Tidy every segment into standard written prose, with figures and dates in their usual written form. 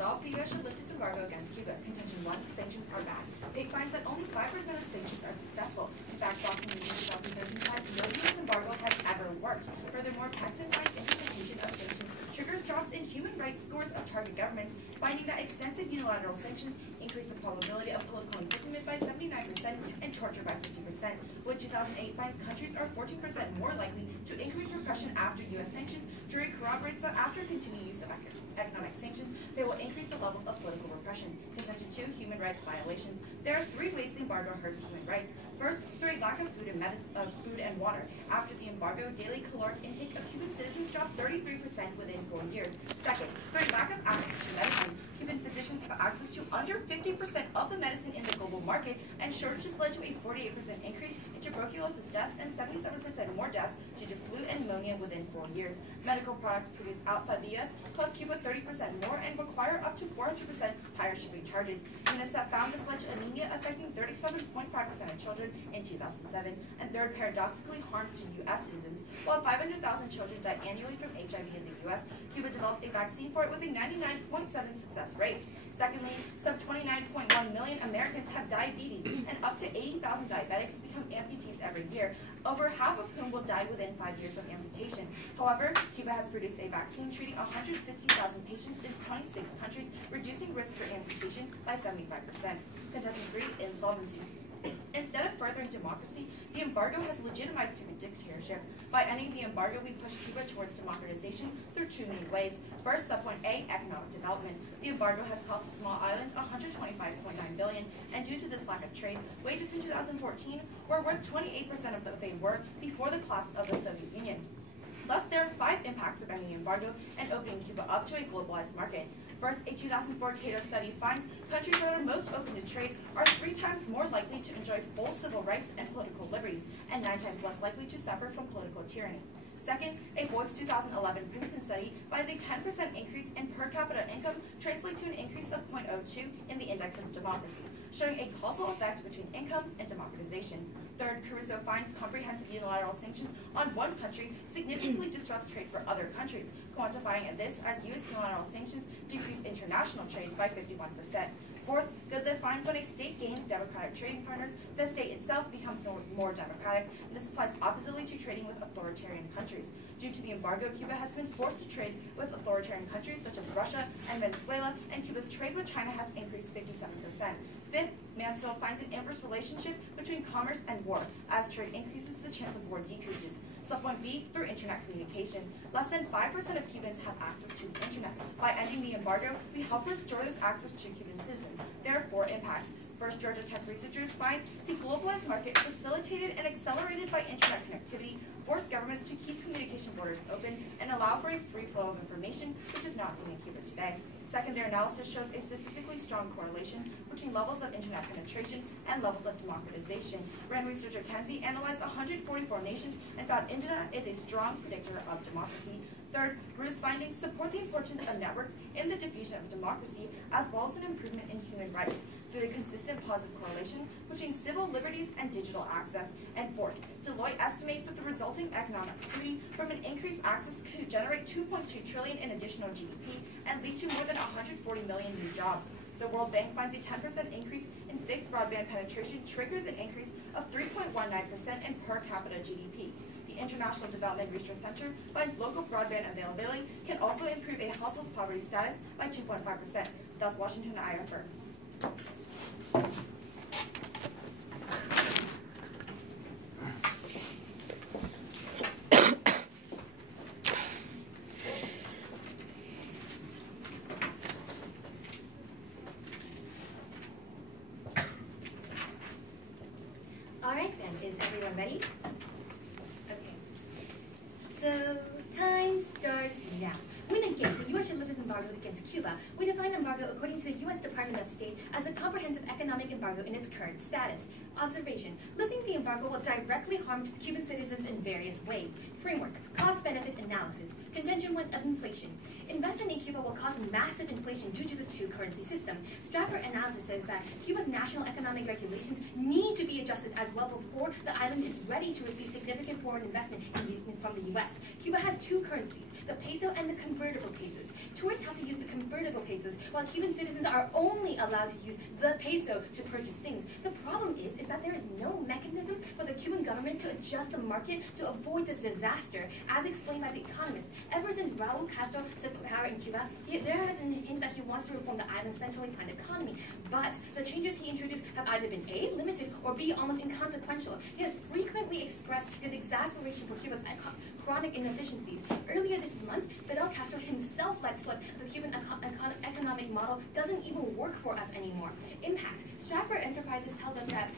Resolve, the U.S. should lift its embargo against Cuba. Contention 1, sanctions are bad. It finds that only 5% of sanctions are successful. In fact, Boston News 2013 finds no U.S. embargo has ever worked. Furthermore, Paxson finds implementation of sanctions triggers drops in human rights scores of target governments, finding that extensive unilateral sanctions increase the probability of political imprisonment by 79% and torture by 50%. Wood 2008 finds countries are 14% more likely to increase repression after U.S. sanctions. Jury corroborates that after continued use of economic sanctions, they will increase the levels of political repression. Contention 2, human rights violations. There are 3 ways the embargo hurts human rights. First, through a lack of food and water. After the embargo, daily caloric intake of Cuban citizens dropped 33% within 4 years. Second, through a lack of access to medicine. Cuban physicians have access to under 50% of the medicine in the global market, and shortages led to a 48% increase in tuberculosis deaths and 77% more deaths due to flu and pneumonia within 4 years. Medical products produced outside the U.S. cost Cuba 30% more and require up to 400% higher shipping charges. UNICEF found this led to anemia affecting 37.5% of children in 2007, and third, paradoxically harms to U.S. citizens. While 500,000 children die annually from HIV in the U.S., Cuba developed a vaccine for it with a 99.7% success rate. Secondly, some 29.1 million Americans have diabetes, and up to 80,000 diabetics become amputees every year, over half of whom will die within 5 years of amputation. However, Cuba has produced a vaccine treating 160,000 patients in 26 countries, reducing risk for amputation by 75%. Contention 3, insolvency. Instead of furthering democracy, the embargo has legitimized Cuban dictatorship. By ending the embargo, we push Cuba towards democratization through 2 main ways. First, subpoint A, economic development. The embargo has cost the small island $125.9 billion, and due to this lack of trade, wages in 2014 were worth 28% of what they were before the collapse of the Soviet Union. Thus, there are 5 impacts of ending the embargo and opening Cuba up to a globalized market. First, a 2004 Cato study finds countries that are most open to trade are 3 times more likely to enjoy full civil rights and political liberties, and 9 times less likely to suffer from political tyranny. Second, a Boyd's 2011 Princeton study finds a 10% increase in per capita income translates to an increase of 0.02 in the index of democracy, showing a causal effect between income and democratization. Third, Caruso finds comprehensive unilateral sanctions on one country significantly disrupts trade for other countries, quantifying this as U.S. unilateral sanctions decrease international trade by 51%. Fourth, Goodliff finds when a state gains democratic trading partners, the state itself becomes more democratic, and this applies oppositely to trading with authoritarian countries. Due to the embargo, Cuba has been forced to trade with authoritarian countries such as Russia and Venezuela, and Cuba's trade with China has increased 57%. Fifth, Mansfield finds an inverse relationship between commerce and war. As trade increases, the chance of war decreases. Subpoint B, through internet communication. Less than 5% of Cubans have access to the internet. By ending the embargo, we help restore this access to Cuban citizens. There are 4 impacts. First, Georgia Tech researchers find the globalized market facilitated and accelerated by internet connectivity force governments to keep communication borders open and allow for a free flow of information, which is not seen in Cuba today. Second, their analysis shows a statistically strong correlation between levels of internet penetration and levels of democratization. Rand researcher Kenzie analyzed 144 nations and found internet is a strong predictor of democracy. Third, Bruce's findings support the importance of networks in the diffusion of democracy, as well as an improvement in human rights through the consistent positive correlation between civil liberties and digital access. And fourth, Deloitte estimates that the resulting economic activity from an increased access could generate $2.2 trillion in additional GDP and lead to more than 140 million new jobs. The World Bank finds a 10% increase in fixed broadband penetration triggers an increase of 3.19% in per capita GDP. The International Development Research Center finds local broadband availability can also improve a household's poverty status by 2.5%. Thus, Washington, I affirm. All right then, is everyone ready? Okay. So, time starts now. When again, the U.S. should lift its embargo against Cuba, we define embargo according to the U.S. Department of State as a comprehensive economic embargo in its current status. Observation: lifting the embargo will directly harm Cuban citizens in various ways. Framework: cost-benefit analysis. Contention 1 of inflation. Investment in Cuba will cause massive inflation due to the two-currency system. Stratford analysis says that Cuba's national economic regulations need to be adjusted as well before the island is ready to receive significant foreign investment from the U.S. Cuba has 2 currencies. the peso and the convertible pesos. Tourists have to use the convertible pesos, while Cuban citizens are only allowed to use the peso to purchase things. The problem is that there is no mechanism for the Cuban government to adjust the market to avoid this disaster, as explained by The Economist. Ever since Raul Castro took power in Cuba, there has been a hint that he wants to reform the island's centrally planned economy. But the changes he introduced have either been A, limited, or B, almost inconsequential. He has frequently expressed his exasperation for Cuba's chronic inefficiencies. Earlier this month, Fidel Castro himself let slip the Cuban economic model doesn't even work for us anymore. Impact. Stratford Enterprises tells us that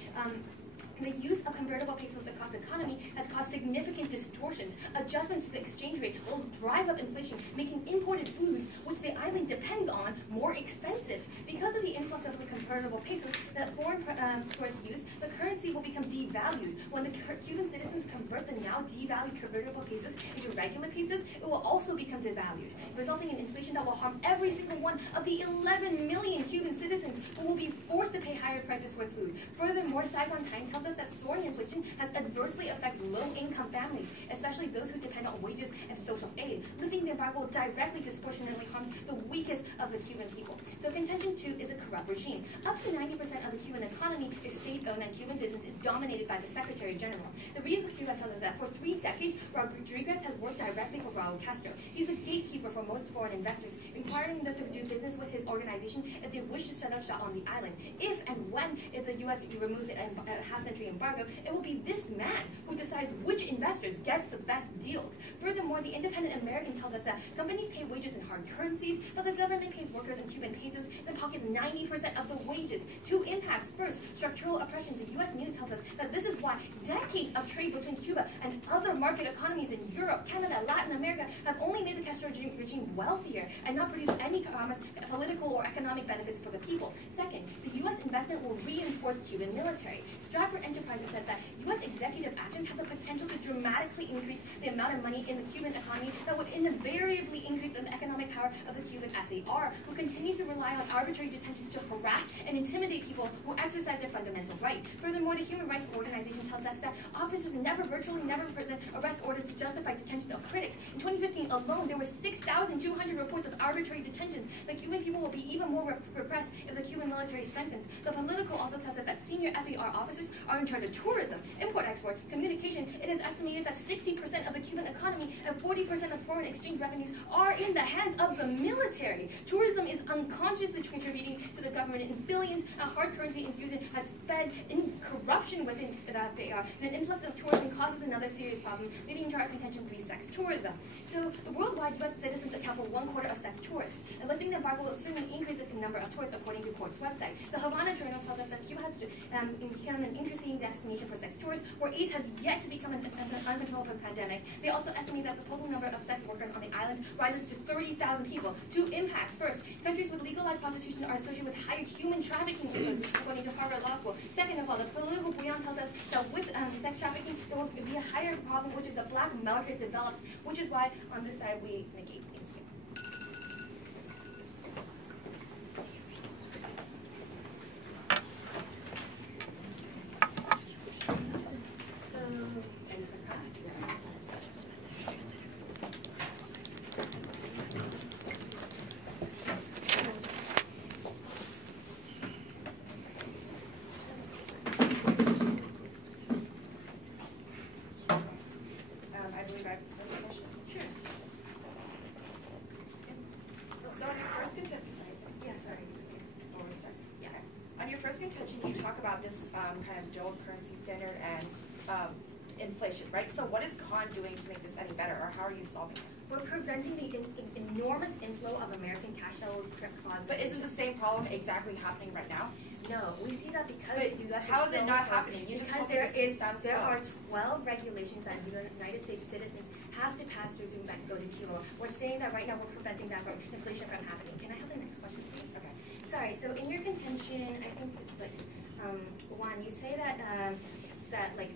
the use of convertible pesos across the economy has caused significant distortions. Adjustments to the exchange rate will drive up inflation, making imported foods, which the island depends on, more expensive. Because of the influx of the convertible pesos that foreign tourists use, the currency will become devalued. When the Cuban citizens convert the now devalued convertible pesos into regular pesos, it will also become devalued, resulting in inflation that will harm every single one of the 11 million Cuban citizens who will be forced to pay higher prices for food. Furthermore, Saigon Times tells us that soaring inflation has adversely affects low-income families, especially those who depend on wages and social aid. Lifting the embargo will directly disproportionately harm the weakest of the Cuban people. So contention 2 is a corrupt regime. Up to 90% of the Cuban economy is state-owned, and Cuban business is dominated by the Secretary General. The reason for Cuba tells us that for 3 decades, Rodriguez has worked directly for Raul Castro. He's a gatekeeper for most foreign investors, requiring them to do business with his organization if they wish to set up shop on the island. If and when the U.S. removes the half-century embargo, it will be this man who decides which investors gets the best deals. Furthermore, the Independent American tells us that companies pay wages in hard currencies, but the government pays workers in Cuban pesos, then pockets 90% of the wages. 2 impacts. First, structural oppression. The U.S. News tells us that this is why decades of trade between Cuba and other market economies in Europe, Canada, Latin America have only made the Castro regime wealthier and not produced any promised political or economic benefits for the people. Second, the U.S. investment will reinforce Cuban military. Stratford Enterprises says that U.S. executive actions have the potential to dramatically increase the amount of money in the Cuban economy that would invariably increase the economic power of the Cuban FAR, who continues to rely on arbitrary detentions to harass and intimidate people who exercise their fundamental right. Furthermore, the Human Rights Organization tells us that officers virtually never present arrest orders to justify detention of critics. In 2015 alone, there were 6,200 reports of arbitrary detentions. The Cuban people will be even more repressed if the Cuban military strengthens. The Politico also tells us that senior FAR officers are in charge of tourism, import-export, communication. It is estimated that 60% of the Cuban economy and 40% of foreign exchange revenues are in the hands of the military. Tourism is unconsciously contributing to the government in billions, and hard currency infusion has fed in corruption within the FAR. And an influx of tourism causes another serious problem, leading to our contention 3, sex tourism. So the worldwide U.S. citizens account for 1/4 of sex tourists, and lifting the embargo will certainly increase the number of tourists, according to Court's website. The Havana Journal tells us that Cuba has become an increasing destination for sex tourists, where AIDS have yet to become an uncontrollable pandemic. They also estimate that the total number of sex workers on the islands rises to 30,000 people. 2 impacts. First, countries with legalized prostitution are associated with higher human trafficking inflows, according to Harvard Law School. Second of all, the Political Bouillon tells us that with sex trafficking, there will be a higher problem, which is the black market develops, which is why on this side we negate. Thank you. You talk about this kind of dual currency standard and inflation, right? So what is Khan doing to make this any better, or how are you solving it? We're preventing the enormous inflow of American cash that will cause. But isn't the same problem exactly happening right now? No, we see that because the U.S. How is it not happening? Because there are 12 regulations that United States citizens have to pass through to go to Cuba. We're saying that right now we're preventing that from inflation from happening. Can I have the next question, please? Okay. Sorry. So in your contention, I think it's like 1. You say that like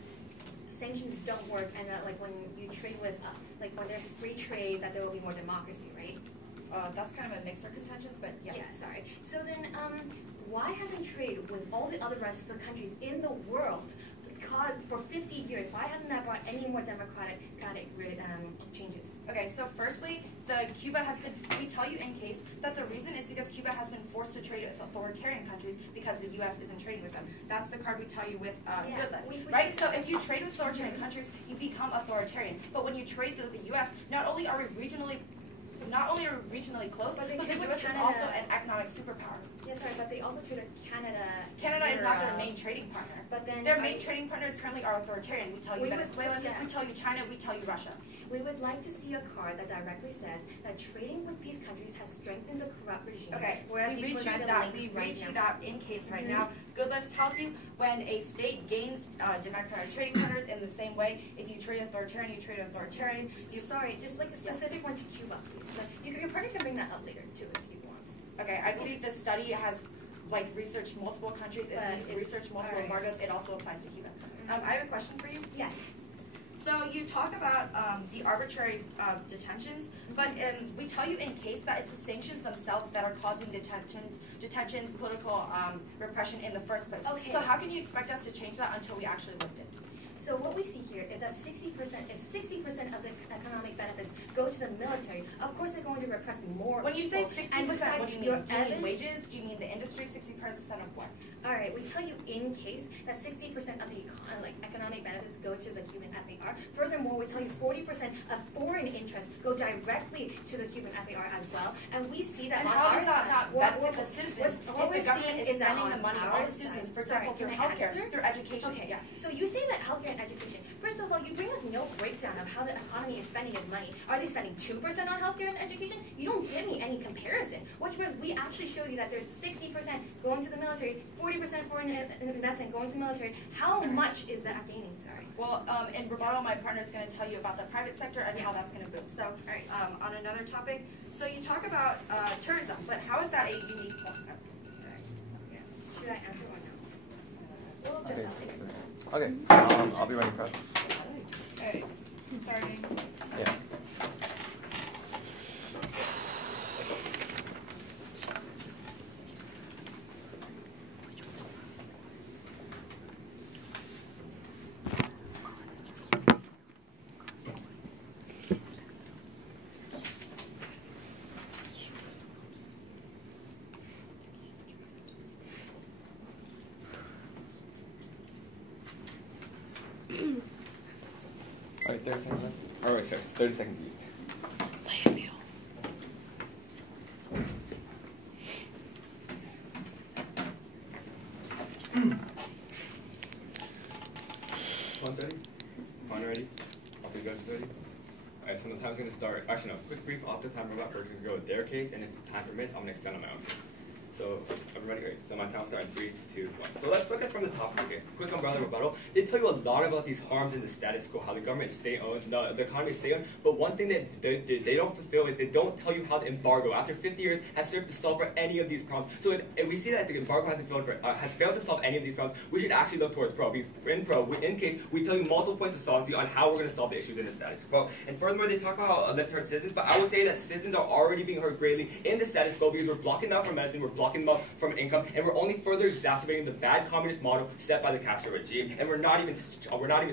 sanctions don't work, and that like when you trade with like when there's free trade, that there will be more democracy, right? That's kind of a mix of contentions, but yeah. Yeah. Sorry. So then, why hasn't trade with all the other rest of the countries in the world for 50 years. Why hasn't that brought any more democratic changes? Okay, so firstly, Cuba has been, we tell you in case that the reason is because Cuba has been forced to trade with authoritarian countries because the U.S. isn't trading with them. That's the card we tell you with good luck, right? So if you trade with authoritarian countries, you become authoritarian. But when you trade with the U.S., not only are we regionally close, but the U.S. is also an economic superpower. Yes, sorry, but they also trade with Canada. Canada is not their main trading partner. But then their main trading partners currently are authoritarian. We tell you Venezuela, we tell you China, we tell you Russia. We would like to see a card that directly says that trading with these countries has strengthened the corrupt regime. Okay, whereas we read you that in case right now. Goodlift tells you when a state gains democratic trading partners in the same way, if you trade authoritarian, you trade authoritarian. Sorry, just like a specific one to Cuba, please. But your partner can bring that up later too if you want. Okay, I believe this study has researched multiple countries. It's researched multiple embargoes. It also applies to Cuba. I have a question for you. Yes. So you talk about the arbitrary detentions, but we tell you in case that it's the sanctions themselves that are causing detentions, political repression in the first place. Okay. So how can you expect us to change that until we actually lift it? So what we see here is that 60% of the economic benefits go to the military, of course they're going to repress more When you people. say 60%, what do you mean? Do you mean wages? Do you mean the industry? 60% of what? All right, we tell you in case that 60% of the economic benefits go to the Cuban FAR. Furthermore, we tell you 40% of foreign interests go directly to the Cuban FAR as well. And we see that and on how our does that side, not benefit the citizens? What if the government is spending the money on the citizens, for example, through healthcare, through education. Okay, yeah. So you say that healthcare and education. First of all, you bring us no breakdown of how the economy is spending its money. Are they spending 2% on healthcare and education? You don't give me any comparison. Which was, we actually show you that there's 60% going to the military, 40% foreign investment going to the military. How much is that gaining? Sorry. Well, in rebuttal, my partner is going to tell you about the private sector and how that's going to boom. So, on another topic, so you talk about tourism, but how is that a unique point? Should I answer or no? We'll just Okay, I'll be ready, press. Okay, starting. Yeah. Alright, 30 seconds left. Alright, sorry, 30 seconds used. One's ready? Partner ready? All three judges ready? Alright, so the time's going to start. Actually, no, quick brief off the timer about we're going to go with their case, and if time permits, I'm going to extend on my own case. So, everybody, great. So my time will start in 3, 2, 1. So let's look at from the top of the case. Quick umbrella rebuttal. They tell you a lot about these harms in the status quo, how the government is state-owned, the economy is state-owned. But one thing that they don't fulfill is they don't tell you how the embargo, after 50 years, has served to solve for any of these problems. So if we see that the embargo has failed to solve any of these problems, we should actually look towards pro. Because in case, we tell you multiple points of solvency on how we're going to solve the issues in the status quo. And furthermore, they talk about how lift hurt citizens, but I would say that citizens are already being hurt greatly in the status quo because we're blocking them from medicine, we're blocking them from income, and we're only further exacerbating the bad communist model set by the Castro regime, and we're not even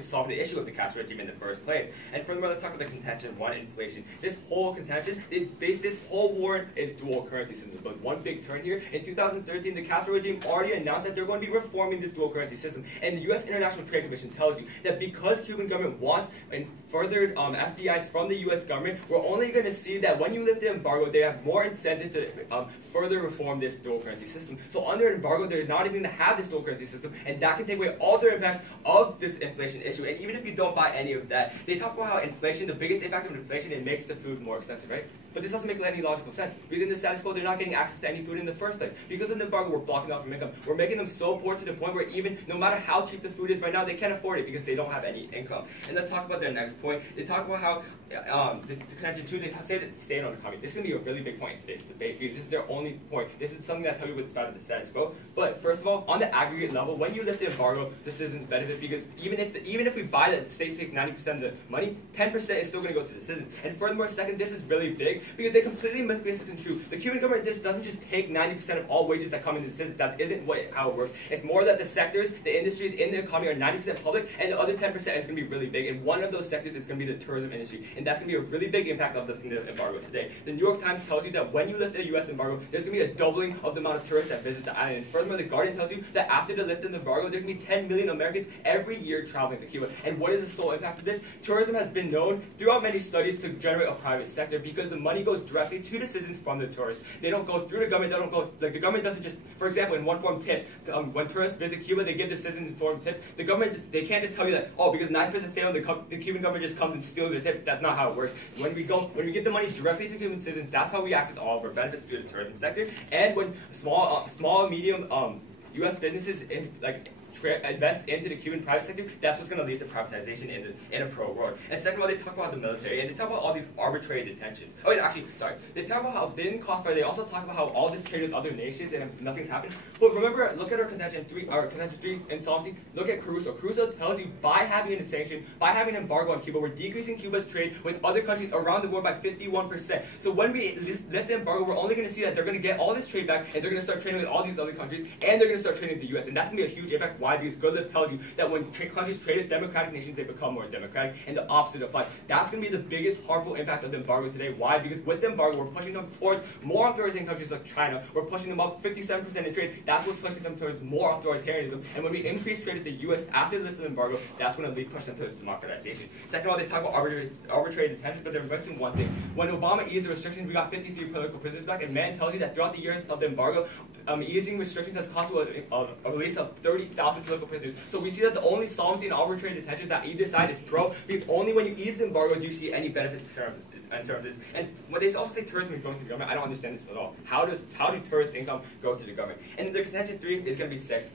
solving the issue of the Castro regime in the first place. And furthermore, let's talk about the contention one, inflation. This whole contention, this whole war is dual currency system. But one big turn here, in 2013, the Castro regime already announced that they're going to be reforming this dual currency system, and the U.S. International Trade Commission tells you that because Cuban government wants and further FDIs from the U.S. government, we're only going to see that when you lift the embargo, they have more incentive to further reform this dual currency system. So under an embargo, they're not even going to have this dual currency system, and that can take away all their impacts of this inflation issue. And even if you don't buy any of that, they talk about how inflation, the biggest impact of inflation, it makes the food more expensive, right? But this doesn't make any logical sense, because in the status quo, they're not getting access to any food in the first place. Because of the embargo, we're blocking off from income. We're making them so poor to the point where even, no matter how cheap the food is right now, they can't afford it because they don't have any income. And let's talk about their next point. They talk about how, the connection two, they say that staying on the economy. This is going to be a really big point in today's debate, because this is their only point. This is something that tells you what's bad at the status quo. But first of all, on the aggregate level, when you lift the embargo, the citizens benefit because even if we buy that the state takes 90% of the money, 10% is still going to go to the citizens. And furthermore, second, this is really big because they completely misconstrue. The Cuban government doesn't just take 90% of all wages that come into the citizens. That isn't how it works. It's more that the sectors, the industries in the economy are 90% public, and the other 10% is going to be really big. And one of those sectors is going to be the tourism industry, and that's going to be a really big impact of the embargo today. The New York Times tells you that when you lift the U.S. embargo, there's going to be a doubling of the amount of tourists that visit the island. And furthermore, the Guardian tells you that after the lift of the embargo, there's going to be 10 million Americans every year traveling to Cuba. And what is the sole impact of this? Tourism has been known throughout many studies to generate a private sector because the money goes directly to the citizens from the tourists. They don't go through the government. They don't go like the government doesn't just, for example, in one form tips. When tourists visit Cuba, they give the citizens in form tips. The government they can't just tell you that because 9% stay on the Cuban government just comes and steals their tip. That's not how it works. When we give the money directly to Cuban citizens, that's how we access all of our benefits through the tourism sector. And when small, medium U.S. businesses invest into the Cuban private sector, that's what's going to lead to privatization in a pro-world. And second of all, they talk about the military, and they talk about all these arbitrary detentions. Oh, wait, actually, sorry. They talk about how they didn't cost fire. They also talk about how all this trade with other nations and nothing's happened. But remember, look at our contention 3 insolvency. Look at Caruso. Caruso tells you by having a sanction, by having an embargo on Cuba, we're decreasing Cuba's trade with other countries around the world by 51%. So when we lift the embargo, we're only going to see that they're going to get all this trade back, and they're going to start trading with all these other countries, and they're going to start trading with the U.S. And that's going to be a huge impact. Why? Because Goodlift tells you that when countries trade with democratic nations, they become more democratic, and the opposite applies. That's going to be the biggest harmful impact of the embargo today. Why? Because with the embargo, we're pushing them towards more authoritarian countries like China. We're pushing them up 57% in trade. That's what's pushing them towards more authoritarianism. And when we increase trade with the U.S. after the lift of the embargo, that's when we push them towards democratization. Second of all, they talk about arbitrary detention, but they're missing one thing. When Obama eased the restrictions, we got 53 political prisoners back, and Mann tells you that throughout the years of the embargo, easing restrictions has cost a release of 30,000 political prisoners. So we see that the only solvency in arbitrary detentions that either side is pro, because only when you ease the embargo do you see any benefits in terms of this. And when they also say tourism is going to the government, I don't understand this at all. How do tourist income go to the government? And the contention 3 is going to be sex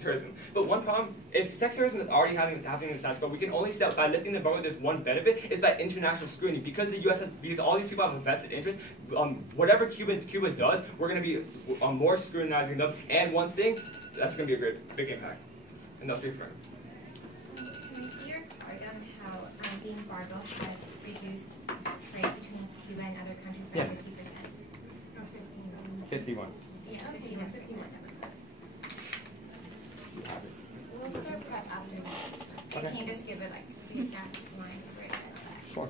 tourism. But one problem, if sex tourism is already happening in the status quo, we can only see that by lifting the embargo, there's one benefit, is by international scrutiny. Because the U.S. because all these people have a vested interest, whatever Cuba does, we're going to be more scrutinizing them. And one thing, that's going to be a big impact. And that's your friend. Can we see your card on how the embargo has reduced trade between Cuba and other countries by 50%? Or 51. Yeah, 51%. We'll start prep after this. Okay. Can you just give it like the exact line where it says that? Sure.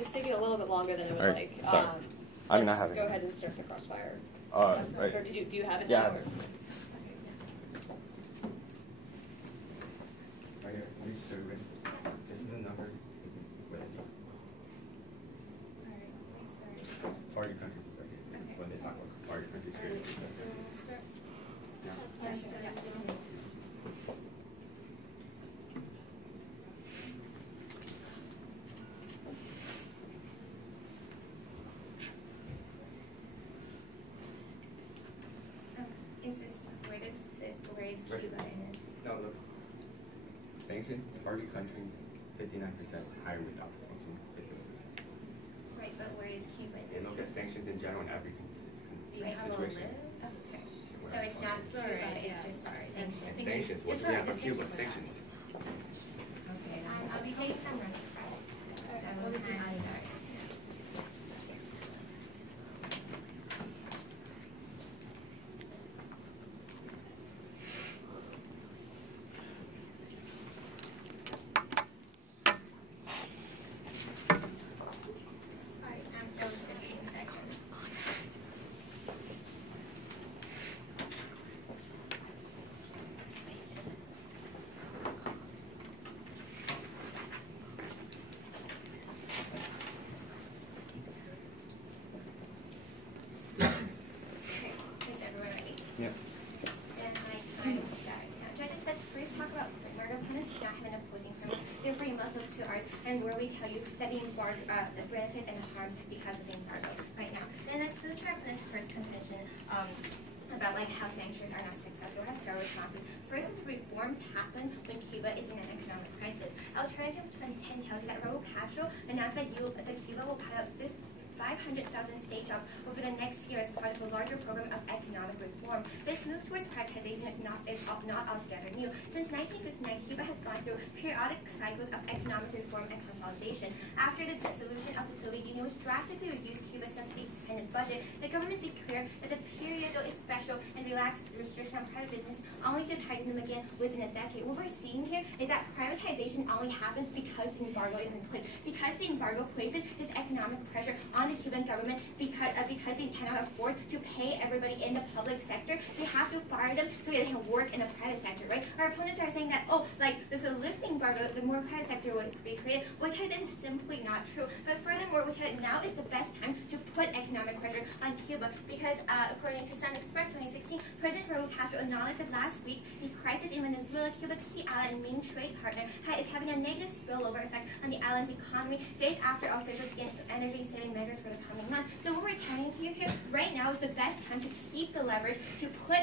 It's taking a little bit longer than it would Alright, like. sorry. I'm not having Go it. ahead and start the crossfire. Right. Or do you have it Yeah. now? Or? Right here. This is the number. This is what it is. Alright, sorry. Target countries is right here. This is when they talk about target countries here. Where is Cuba in this? No, look. Sanctions, target countries, 59%. Higher without the sanctions, 51%. Right, but where is Cuba in They this? look at sanctions in general in every situation. Okay. So it's not Cuba, it's just sanctions. And sanctions, what's we have on Cuba? Sanctions. take some running from it. So time starts. Alright, that was 15 seconds. Okay, is everyone ready? Yeah. Then my time starts. Now, judges, let's first talk about framework. Opponents do not have an opposing framework. Therefore, you must look to ours, and where we tell you that the embargo, the benefits and the harms because of the embargo right now. Then let's move to our opponent's first contention about like how sanctions are not successful. We have several responses. First, the reforms happen when Cuba is in an economic crisis. Alternative 2010 tells you that Raul Castro announced that Cuba will put out 500,000 state jobs over the next year as part of a larger program of economic reform. This move towards privatization is not altogether new. Since 1959, Cuba has gone through periodic cycles of economic reform and consolidation. After the dissolution of the Soviet Union, which drastically reduced Cuba's state-dependent budget, the government declared that the period is special and relaxed restrictions on private business only to tighten them again within a decade. What we're seeing here is that privatization only happens because the embargo is in place. Because the embargo places this economic pressure on the Cuban government because they cannot afford to pay everybody in the public sector, they have to fire them so they can work in the private sector, right? Our opponents are saying that, oh, like with the lifting embargo, the more private sector would be created. We'll tell you this is simply not true. But furthermore, we'll tell you now is the best time to put economic pressure on Cuba because according to Sun Express 2016, President Raul Castro acknowledged that last week the crisis in Venezuela, Cuba's key ally and main trade partner, is having a negative spillover effect on the island's economy days after officials began energy-saving measures for the coming month. So what we're telling you here, right now is the best time to keep the leverage to put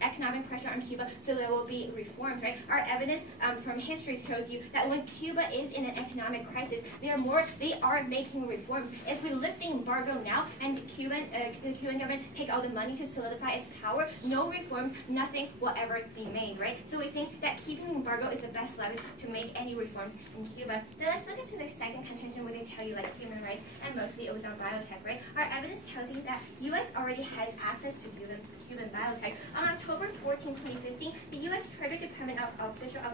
economic pressure on Cuba so there will be reforms, right? Our evidence from history shows you that when Cuba is in an economic crisis, they are making reforms. If we lift the embargo now and the Cuban government take all the money to solidify its power, no reforms, nothing will ever be made, right? So we think that keeping the embargo is the best leverage to make any reforms in Cuba. Now let's look into their second contention where they tell you like human rights and mostly it was on biotech, right? Our evidence tells you that U.S. already has access to Cuban biotech. On October 14, 2015, the U.S. Treasury Department official of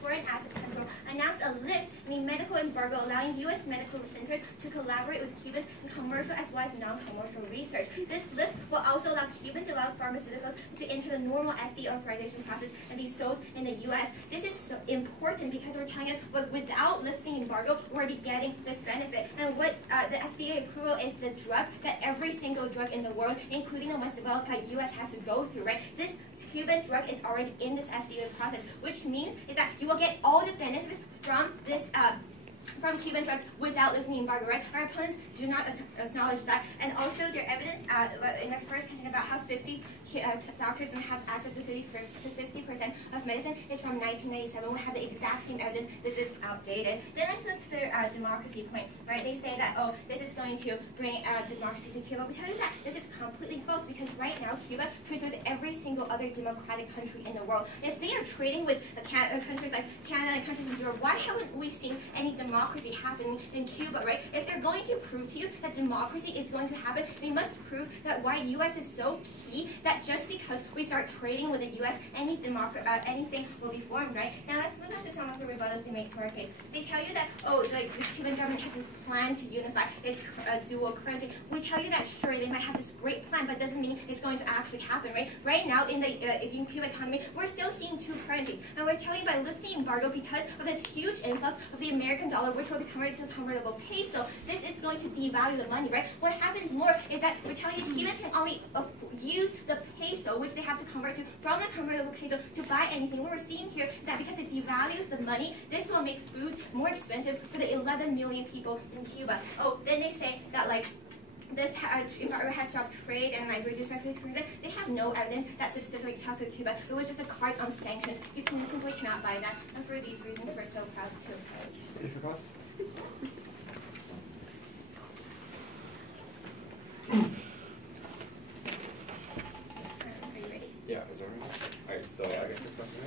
Foreign Assets Control announced a lift in the medical embargo allowing U.S. medical centers to collaborate with Cubans in commercial as well as non-commercial research. This lift will also allow Cuban-developed pharmaceuticals to enter the normal FDA authorization process and be sold in the U.S. This is so important because we're telling you that without lifting embargo, we're already getting this benefit. And what the FDA approval is the drug that every single drug in the world, including the ones developed by U.S., has to go through, right? This Cuban drug is already in this FDA process, which means is that you will get all the benefits from this from Cuban drugs without lifting the embargo, right? Our opponents do not acknowledge that. And also their evidence in their first content about how 50 doctors don't have access to 50% of medicine is from 1997. We have the exact same evidence. This is outdated. Then let's look to their democracy point, right? They say that, oh, this is going to bring democracy to Cuba. We tell you that this is completely false because right now Cuba trades with every single other democratic country in the world. If they are trading with countries like Canada and countries in Europe, why haven't we seen any democracy happening in Cuba, right? If they're going to prove to you that democracy is going to happen, they must prove that why U.S. is so key that just because we start trading with the U.S., anything will be formed, right? Now let's move on to some of the rebuttals they make to our case. They tell you that, oh, like the Cuban government has this plan to unify its dual currency. We tell you that sure, they might have this great plan, but doesn't mean it's going to actually happen, right? Right now in the Cuban economy, we're still seeing two currencies. And we're telling you by lifting embargo because of this huge influx of the American dollar, which will be converted to the convertible peso, this is going to devalue the money, right? What happens more is that we're telling you Cubans can only use the peso, which they have to convert to from the convertible peso to buy anything. What we're seeing here is that because it devalues the money, this will make food more expensive for the 11 million people in Cuba. Oh, then they say that like this embargo has stopped trade and like reduced by 50%. They have no evidence that specifically talks to Cuba. It was just a card on sanctions. You simply cannot buy that. And for these reasons, we're so proud to oppose. Yeah, I was wondering. Alright, so I got this question.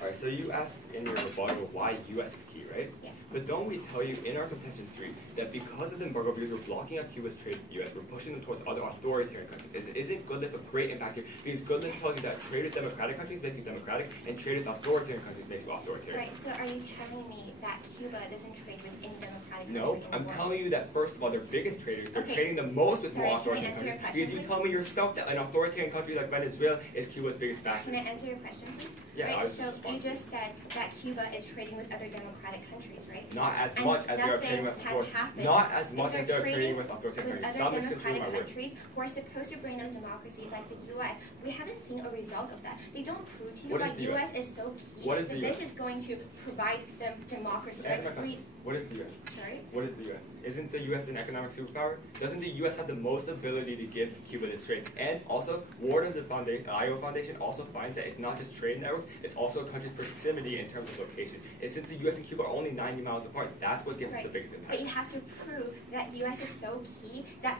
Alright, so you asked in your rebuttal why U.S. is key, right? But don't we tell you in our contention 3 that because of the embargo, because we're blocking out Cuba's trade with the U.S., we're pushing them towards other authoritarian countries. Isn't Goodliff a great impact here? Because Goodliff tells you that trade with democratic countries makes you democratic, and trade with authoritarian countries makes you authoritarian. Right, so are you telling me that Cuba doesn't trade with any democratic country No, in the I'm world? telling you that first of all, they're biggest traders. They're Okay. trading the most with Sorry, more can I authoritarian answer your countries. question, Because you please? tell me yourself that an authoritarian country like Venezuela is Cuba's biggest backer. Can I answer your question, please? Yeah, I right, was so just you responding. just said that Cuba is trading with other democratic countries, right? Not as And much as they are trading with nothing has happened. Not as If much they're as they are trading trading with authoritarian with countries. other Stop misconstruing my democratic words. countries who are supposed to bring them democracy like the U.S. We haven't seen a result of that. They don't prove to you What is that the U.S. US? is so key What is that the this US? is going to provide them democracy. Answer my Like, question. What is the U.S.? Sorry? What is the U.S.? Isn't the U.S. an economic superpower? Doesn't the U.S. have the most ability to give Cuba this trade? And also, Ward of the Iowa Foundation also finds that it's not just trade networks, it's also a country's proximity in terms of location. And since the U.S. and Cuba are only 90 miles apart, that's what gives us the biggest impact. But you have to prove that U.S. is so key that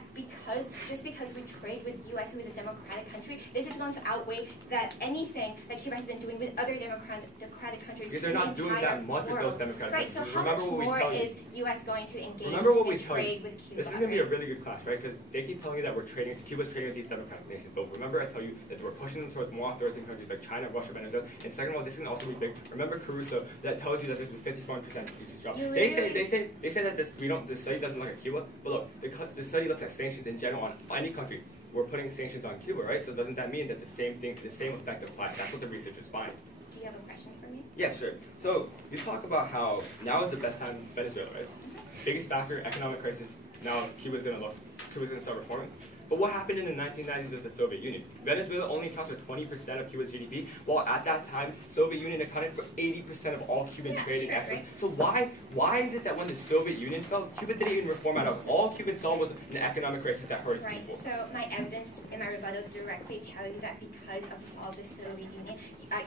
just because we trade with U.S., who is a democratic country, this is going to outweigh that anything that Cuba has been doing with other democratic countries. Because they're not doing that much with those democratic Right, countries. so how Remember much what we more tell you. is U.S. going to engage Remember what we in tell you. trade with Cuba? This is going to be a really good class, right? Because they keep telling you that Cuba's trading with these democratic nations. But remember, I tell you that we're pushing them towards more authoritarian countries like China, Russia, Venezuela. And second of all, this can also be big. Remember Caruso that tells you that this was 51% drop. They say that the study doesn't look at Cuba. But look, the study looks at sanctions in general on any country. We're putting sanctions on Cuba, right? So doesn't that mean that the same effect applies? That's what the researchers find. Do you have a question for me? Yeah, sure. So you talk about how now is the best time Venezuela, right? Biggest backer, economic crisis. Now Cuba's gonna start reforming. But what happened in the 1990s with the Soviet Union? Venezuela only accounts for 20% of Cuba's GDP, while at that time, Soviet Union accounted for 80% of all Cuban trade and exports. Right. So why is it that when the Soviet Union fell, Cuba didn't even reform at all? All Cuba saw was an economic crisis that hurt its people. Right, so my evidence and my rebuttal directly tell you that because of the fall of the Soviet Union,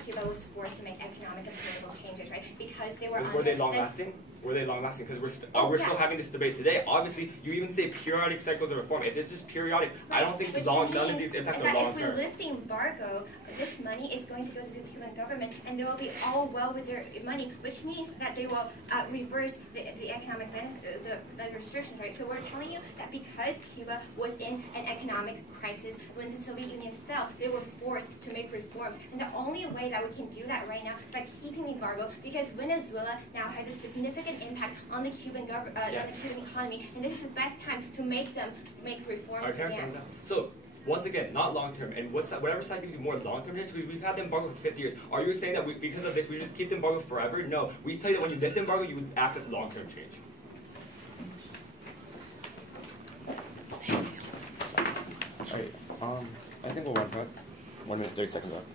Cuba was forced to make economic and political changes, right? Because they were Were they long-lasting? Were they long-lasting? Because we're still having this debate today. Obviously, you even say periodic cycles of reform. If it's just periodic, right. I don't think none of these impacts are long-term. If we lift the embargo, this money is going to go to the Cuban government, and they will be all well with their money, which means that they will reverse the economic benefit, the restrictions, right? So we're telling you that because Cuba was in an economic crisis when the Soviet Union fell, they were forced to make reforms, and the only way that we can do that right now is by keeping the embargo, because Venezuela now has a significant impact on the Cuban government, on the Cuban economy, and this is the best time to make them make reforms. So once again, not long term, and whatever side gives you more long term change, we've had the embargo for 50 years. Are you saying that because of this we just keep the embargo forever? No, we tell you that when you lift the embargo, you would access long term change. Alright, I think we'll run for it. 1 minute 30 seconds left.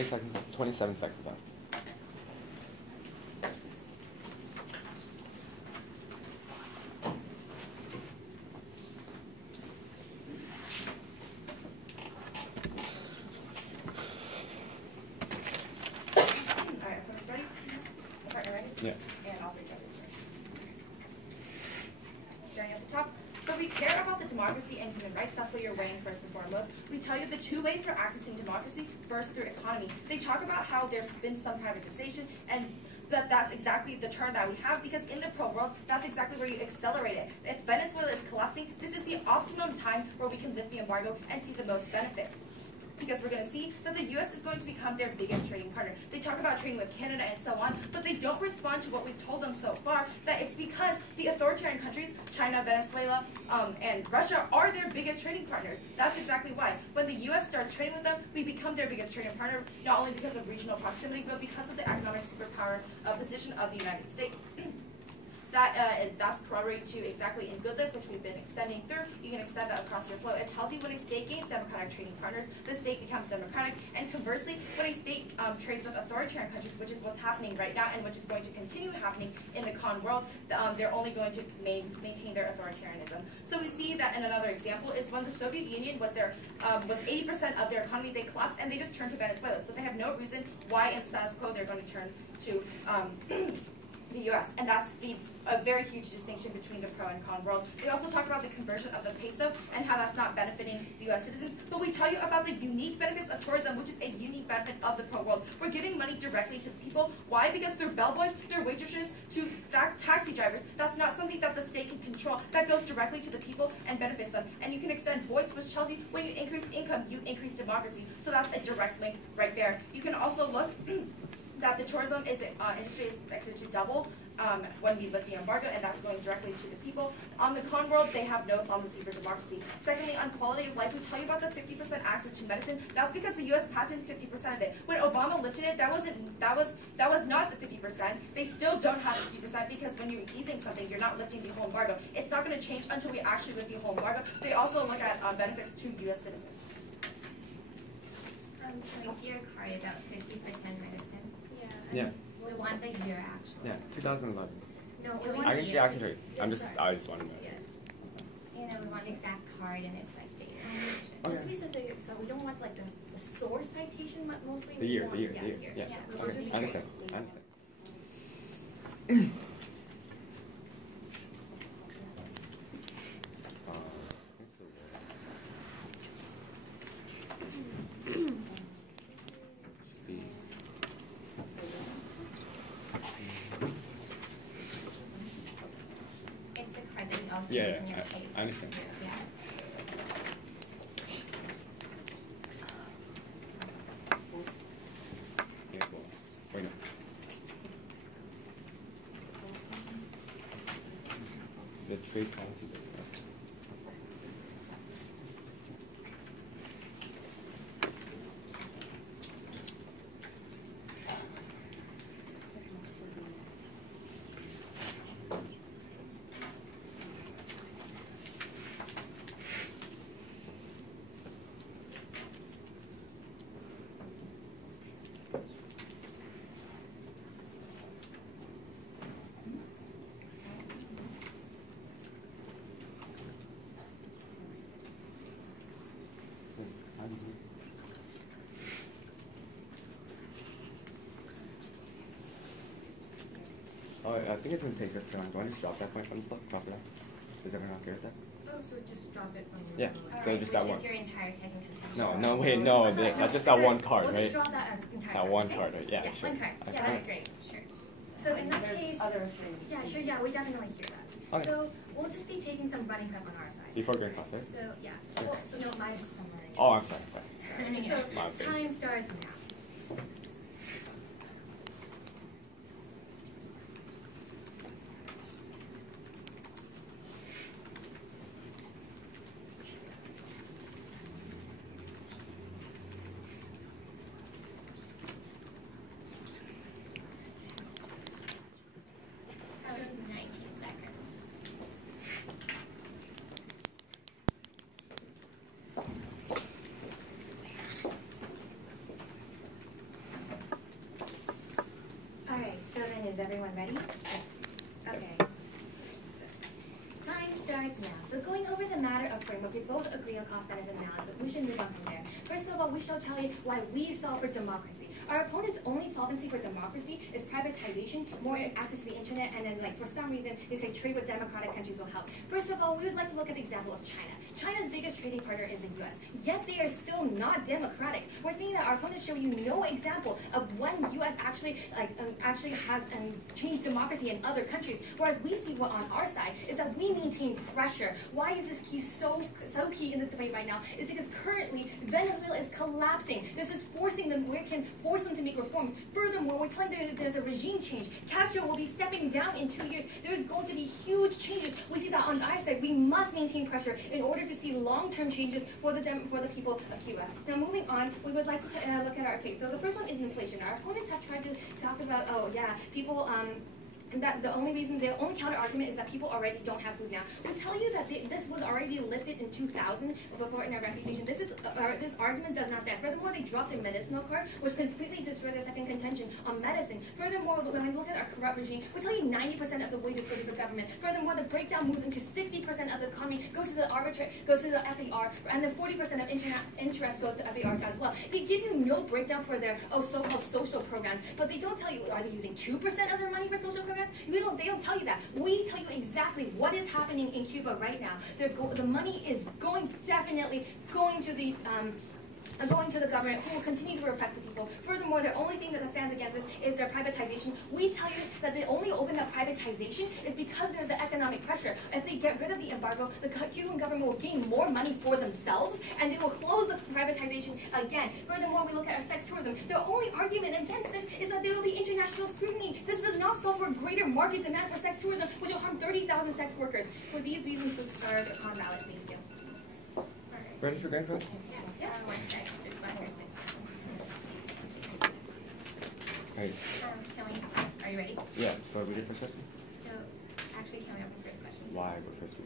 Seconds left. 27 seconds left. Alright, everyone's ready? Partner ready? Yeah. And I'll be ready. Starting at the top. So we care about the democracy and human rights. That's what you're weighing first and foremost. We tell you the 2 ways for accessing democracy. First, through economy. They talk about how there's been some privatization, and that's exactly the turn that we have, because in the pro-world, that's exactly where you accelerate it. If Venezuela is collapsing, this is the optimum time where we can lift the embargo and see the most benefits. because we're going to see that the U.S. is going to become their biggest trading partner. They talk about trading with Canada and so on, but they don't respond to what we've told them so far, that it's because the authoritarian countries, China, Venezuela, and Russia, are their biggest trading partners. That's exactly why. When the U.S. starts trading with them, we become their biggest trading partner, not only because of regional proximity, but because of the economic superpower position of the United States. That's corroborated to exactly in good lift, which we've been extending through. You can extend that across your flow. It tells you when a state gains democratic trading partners, the state becomes democratic. And conversely, when a state trades with authoritarian countries, which is what's happening right now and which is going to continue happening in the con world, they're only going to maintain their authoritarianism. So we see that in another example is when the Soviet Union was 80% of their economy, they collapsed and they just turned to Venezuela. So they have no reason why in status quo they're going to turn to the U.S. And that's a very huge distinction between the pro and con world. They also talk about the conversion of the peso and how that's not benefiting the U.S. citizens. But we tell you about the unique benefits of tourism, which is a unique benefit of the pro world. We're giving money directly to the people. Why? Because they're bellboys, they're waitresses, to taxi drivers. That's not something that the state can control. That goes directly to the people and benefits them. And you can extend Boyd's, which tells you when you increase income, you increase democracy. So that's a direct link right there. You can also look that the tourism industry is expected to double when we lift the embargo, and that's going directly to the people. On the con world, they have no solvency for democracy. Secondly, on quality of life, we tell you about the 50% access to medicine. That's because the U.S. patents 50% of it. When Obama lifted it, that was not the 50%. They still don't have 50% because when you're easing something, you're not lifting the whole embargo. It's not going to change until we actually lift the whole embargo. They also look at benefits to U.S. citizens. Can we see your card about 50% medicine? Yeah. We want the year actually. Yeah, 2011. No, we want I the can year. tell you. I just want to know. Yeah. We want the exact card and it's like data. Just to be specific, so we don't want like the source citation, but mostly The year. Yeah. Okay. I understand. It's the card that you also Yeah, use in your case. I understand. Yeah. Yeah, cool. Wait, no. The trade policy. Oh, I think it's going to take us down. Do I just drop that point from the floor? Cross it out? Is everyone okay with that? Oh, so just drop it from Yeah. So just that one. Which is your entire second contention. No, wait, no. That's right. Just that one card, we'll right? just draw that entire That card, one okay? card, right? Yeah, sure. one card. Okay. Yeah, that's great. Sure. So in that case, yeah, sure, yeah, we definitely hear that. Okay. So we'll just be taking some running prep on our side. Before going cross, right? So yeah, well, so no, minus some running. Oh, I'm sorry. So time starts now. That was 19 seconds. Alright, so then is everyone ready? Okay. Time starts now. So going over the matter of framework, we both agree on cost-benefit analysis. We should move on from there. First of all, we shall tell you why we solve for democracy. Our opponent's only solvency for democracy is privatization, more access to the internet, and then like for some reason they say trade with democratic countries will help. First of all, we would like to look at the example of China. China's biggest trading partner is the U.S., yet they are still not democratic. We're seeing that our opponents show you no example of when U.S. actually has changed democracy in other countries, whereas we see what on our side is that we maintain pressure. Why is this key so key in the debate right now? Is because currently Venezuela is collapsing. This is forcing them, we can force them to make reforms. Furthermore, we're telling them there's a regime change. Castro will be stepping down in 2 years. There is going to be huge changes. We see that on our side, we must maintain pressure in order to see long-term changes for the people of Cuba. Now, moving on, we would like to look at our case. So the first one is inflation. Our opponents have tried to talk about, oh yeah, people, and that the only counter argument is that people already don't have food now. We tell you that this was already lifted in 2000 before in our refutation. This argument does not stand. Furthermore, they dropped their medicinal card, which completely destroyed their second contention on medicine. Furthermore, when we look at our corrupt regime, we tell you 90% of the wages go to the government. Furthermore, the breakdown moves into 60% of the economy goes to the FAR, and then 40% of interest goes to FAR as well. They give you no breakdown for their so-called social programs, but they don't tell you are they using 2% of their money for social programs. They don't tell you that. We tell you exactly what is happening in Cuba right now. The money is definitely going to these going to the government, who will continue to repress the people. Furthermore, the only thing that stands against this is their privatization. We tell you that they only open up privatization is because there's the economic pressure. If they get rid of the embargo, the Cuban government will gain more money for themselves, and they will close the privatization again. Furthermore, we look at our sex tourism. The only argument against this is that there will be international scrutiny. This does not solve for greater market demand for sex tourism, which will harm 30,000 sex workers. For these reasons, this is our con ballot. Thank you. Ready for grand question? Yeah. One second, just let her sit. Right. Kelly, are you ready? Yeah, so read your first question? So, actually, can we have the first question? Why go first?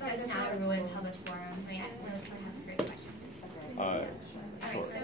That's not a rule in public forum. Oh, yeah, no, can we have the first question? Alright, so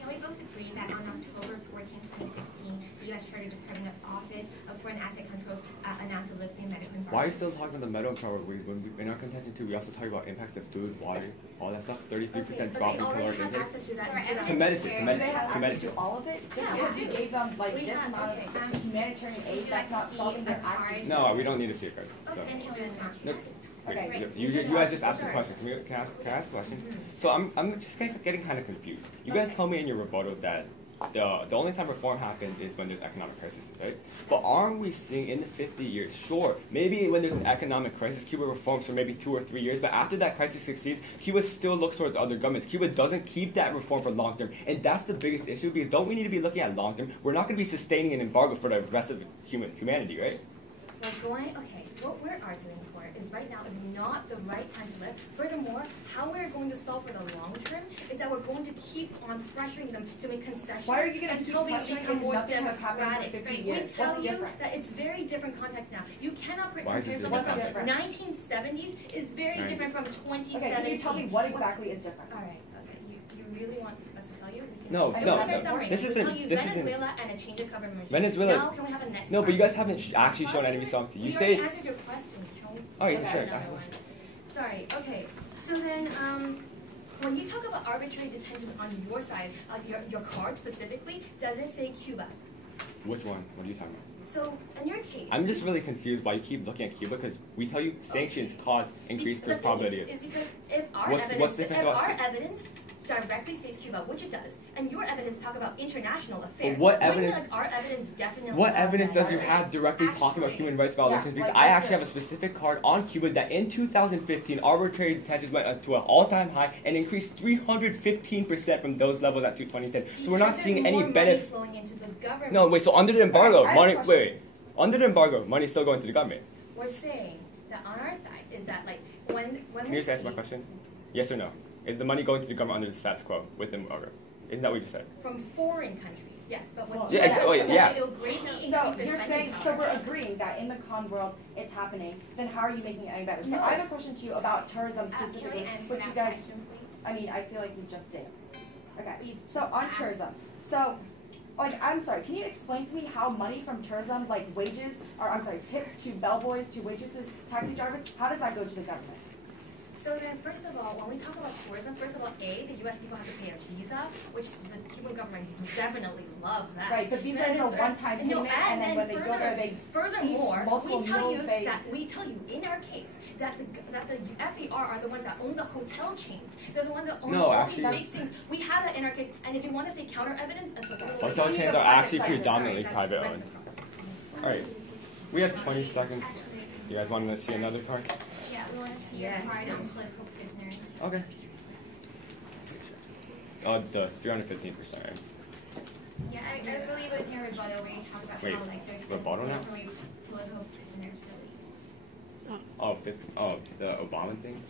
can we both agree that on October 14, 2016, the U.S. Charter Department of Office of Foreign Asset Controls announced a lifting medical embargo? why are you still talking about the medical embargo? When in our contention too, we also talk about impacts of food, water, all that stuff. 33% drop in caloric intake. To that. To medicine, to medicine, They have to access medicine. to all of it? Just Yeah, because we we do. gave them like We this have, amount of humanitarian aid, that's not solving their access. No, we don't need a secret. So. Then can we respond to No, that? Okay. you guys just asked a question. Can I ask a question? So I'm just getting kind of confused. You guys told me in your rebuttal that the only time reform happens is when there's economic crisis, right? But aren't we seeing in the 50 years, sure, maybe when there's an economic crisis, Cuba reforms for maybe 2 or 3 years, but after that crisis succeeds, Cuba still looks towards other governments. Cuba doesn't keep that reform for long term, and that's the biggest issue, because don't we need to be looking at long term? We're not going to be sustaining an embargo for the rest of humanity, right? What we're arguing for is right now is not the right time to lift. Furthermore, how we're going to solve for the long term is that we're going to keep on pressuring them to make concessions Why are you going to until keep they pressuring become if more nothing has happened for democratic. 50 We years? tell What's you different? that it's very different context now. You cannot Why is it compare something from different? the 1970s is very different from 2017. Okay, can you tell me what exactly is different? All right, okay. You really want us to tell you? No, I no, have a no. summary. This We'll isn't- tell you this isn't- Venezuela and a change of government. Venezuela- Now, can we have a next No, but you part? guys haven't actually shown any results. You We say. already answered your question. Can we Oh, yeah, look at sure, another ask one? Sorry. Okay. So then, when you talk about arbitrary detention on your side, your card specifically, does it say Cuba? Which one? What are you talking about? So in your case, I'm just really confused why you keep looking at Cuba, because we tell you sanctions cause increased the thing probability. is because if our What's evidence, the difference if about our sa- evidence directly states Cuba, which it does, and your evidence talk about international affairs, what wouldn't, evidence- like, our evidence definitely? What evidence does you Okay. have directly talking about human rights violations? Because like, I that's actually have a specific card on Cuba that in 2015, arbitrary detentions went up to an all-time high and increased 315% from those levels at 2010. So we're not Because seeing there's any more benefit. money flowing into the government. No, wait. So under the embargo, I have a money. question. Wait. Under the embargo, money's still going to the government. We're saying that on our side is that like when Can we you just answer my see question? Yes or no? Is the money going to the government under the status quo with the embargo? Isn't that what you just said? from foreign countries, yes, but when Well, Yeah, US, oh, yeah. it will greatly increase So the you're spending saying, so power. we're agreeing that in the con world it's happening, then how are you making it any better? So No. I have a question to you about tourism Can we specifically, answer which you that guys, question, please? I mean, I feel like you just did. Okay, You so just on asked. tourism, so, like, I'm sorry, can you explain to me how money from tourism, like wages, or I'm sorry, tips to bellboys, to waitresses, taxi drivers, how does that go to the government? So then, first of all, when we talk about tourism, first of all, the U.S. people have to pay a visa, which the Cuban government definitely loves that. Right, the visa is a one-time payment, and then when they go there, they furthermore, multiple meals, we tell you in our case that the FDR are the ones that own the hotel chains. They're the ones that own all these big things. We have that in our case, and if you want to say counter evidence, it's hotel chains are actually predominantly private owned. All right, we have 20 seconds. You guys want to see another card? Yeah, we want to see your card on political prisoners. Okay. Oh, the 315%. Yeah, I believe it was in your rebuttal where you talk about how like there's been rebuttal now? political prisoners released. Oh, the Obama thing?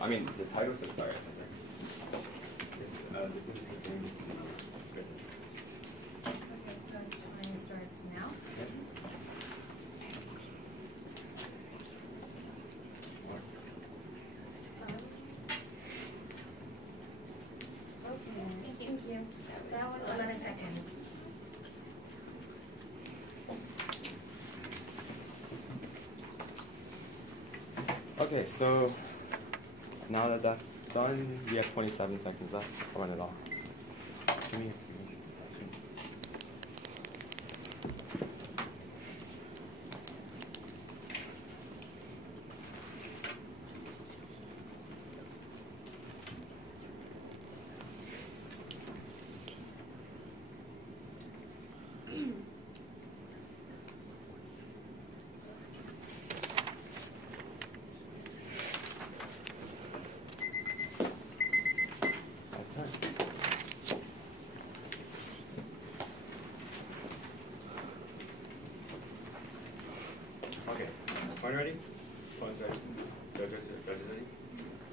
I mean, the title says sorry. Okay, so time starts now. Okay, thank you. That was 11 seconds. Okay, so now that that's done, we have 27 seconds left. I'll run it off. Give me. Okay, phone ready? Phone's ready. Judges ready?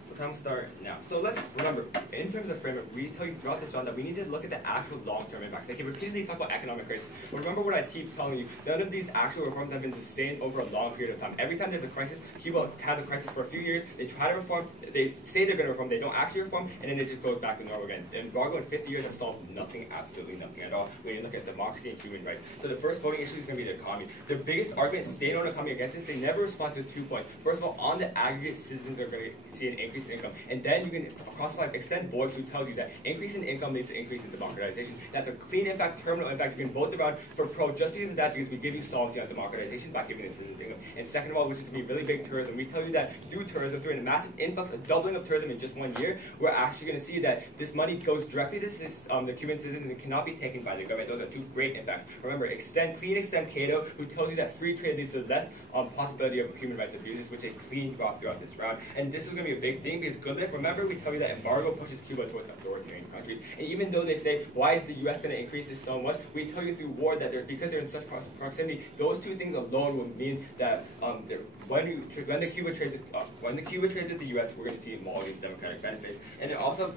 So time will start now. So let's remember, in terms of framework, we tell you throughout this round that we need to look at the actual long-term impacts. They can repeatedly talk about economic crisis, but remember what I keep telling you, none of these actual reforms have been sustained over a long period of time. Every time there's a crisis, Cuba has a crisis for a few years, they try to reform, they say they're going to reform, they don't actually reform, and then it just goes back to normal again. Embargo in 50 years has solved nothing, absolutely nothing at all, when you look at democracy and human rights. So the first voting issue is going to be the economy. The biggest argument state-owned economy against this, they never respond to 2 points. First of all, on the aggregate, citizens are going to see an increase in income, and then you can cross-apply extend Boyce, who tells you that increase in income leads to increase in democratization. That's a clean impact, terminal impact. You can vote around for pro just because of that, because we give you solvency on democratization by giving the citizens income. And second of all, which is to be really big tourism. We tell you that through tourism, through a massive influx, a doubling of tourism in just 1 year, we're actually going to see that this money goes directly to the Cuban citizens and cannot be taken by the government. Those are two great impacts. Remember, clean extend Cato, who tells you that free trade leads to less possibility of human rights abuses, which a clean drop throughout this round. And this is going to be a big thing because good life. Remember, we tell you that embargo pushes Cuba towards authoritarian countries. And even though they say, why is the U.S. going to increase this so much? We tell you through war that because they're in such proximity, those two things alone will mean that when the Cuba trades with the U.S., we're going to see all these democratic benefits. And then also,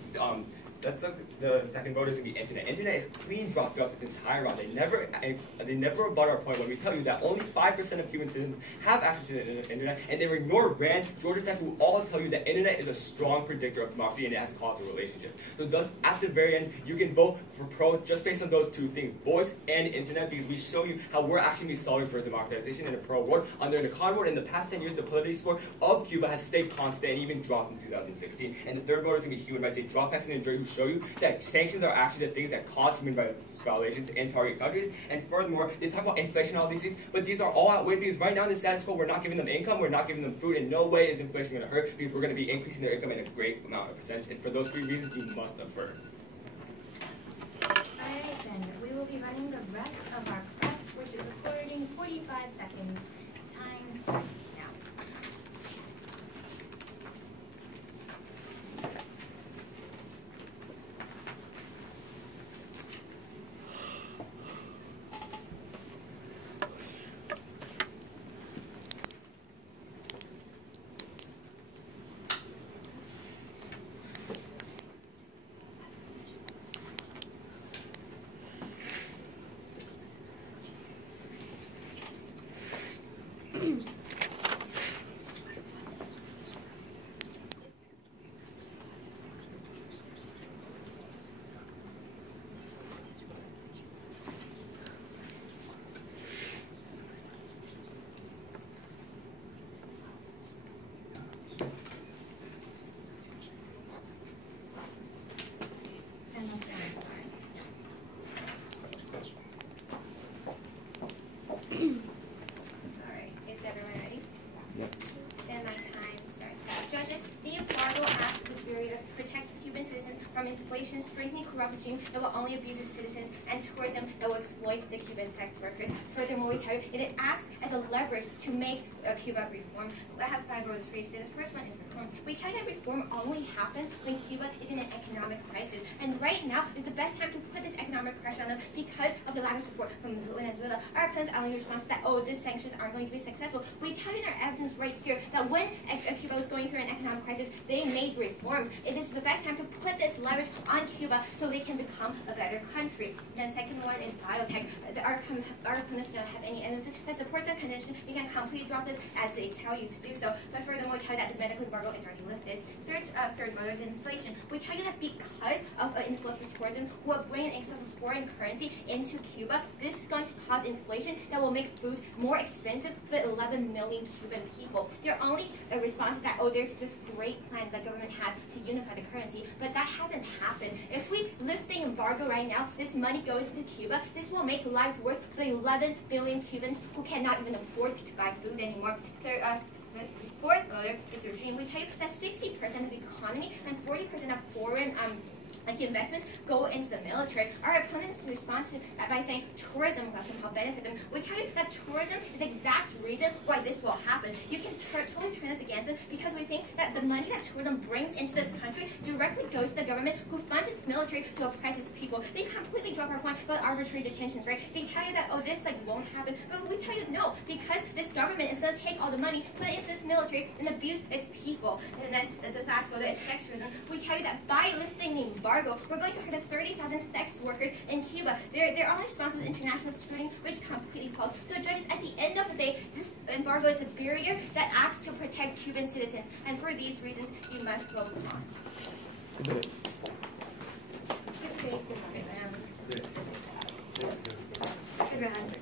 that's the second vote is going to be internet. Internet is clean dropped throughout this entire round. They never rebut our point when we tell you that only 5% of Cuban citizens have access to the internet, and they ignore Rand, Georgia Tech, who all tell you that internet is a strong predictor of democracy and it has causal relationships. So thus, at the very end, you can vote for pro just based on those two things, voice and internet, because we show you how we're actually solving for democratization in a pro world. Under the con world, in the past 10 years, the political score of Cuba has stayed constant and even dropped in 2016. And the third vote is going to be human rights. They drop text in jury who show you that sanctions are actually the things that cause human rights violations in target countries. And furthermore, they talk about inflation, all these things, but these are all outweighed because right now in the status quo, we're not giving them income, we're not giving them food. In no way is inflation going to hurt because we're going to be increasing their income in a great amount of percentage. And for those three reasons, you must affirm. Alright then, we will be running the rest of our prep, which is recording 45 seconds. Time starts now. from inflation, strengthening corrupt regime that will only abuse its citizens, and tourism that will exploit the Cuban sex workers. Furthermore, we tell you that it acts as a leverage to make Cuba reform. I have 5 rows for you today. The first one is reform. We tell you that reform only happens when Cuba is in an economic crisis. And right now is the best time to put this economic pressure on them because of the lack of support from Venezuela. Our opponent's only response that, oh, these sanctions aren't going to be successful. We tell you in our evidence right here that when Cuba was going through an economic crisis, they made reforms. It is the best time to put this leverage on Cuba so they can become a better country. And second one is biotech. Our opponents don't have any evidence that supports the condition. You can completely drop this as they tell you to do so. But furthermore, we tell you that the medical embargo is already lifted. Third mode is inflation. We tell you that because of an influx of tourism will bring an excess of foreign currency into Cuba, this is going to cause inflation that will make food more expensive for the 11 million Cuban people. Their only response is that, oh, there's this great plan the government has to unify the currency, but that hasn't happened. If we lift the embargo right now, this money goes to Cuba. This will make lives worse for the 11 billion Cubans who cannot even afford to buy food anymore. Fourth mode is regime. We tell you that 60% of the economy and 40% of foreign investments go into the military. Our opponents respond to that by saying tourism will somehow benefit them. We tell you that tourism is the exact reason why this will happen. You can totally turn this against them because we think that the money that tourism brings into this country directly goes to the government who funds its military to oppress its people. They completely drop our point about arbitrary detentions, right? They tell you that, oh, this won't happen, but we tell you no, because this government is going to take all the money, put it into this military, and abuse its people. And that's the fast forward, it's sex tourism. We tell you that by lifting the embargo, we're going to hurt 30,000 sex workers in Cuba. They're only responsible with international scrutiny, which completely false. So judges, at the end of the day, this embargo is a barrier that acts to protect Cuban citizens. And for these reasons, you must vote on. Good round.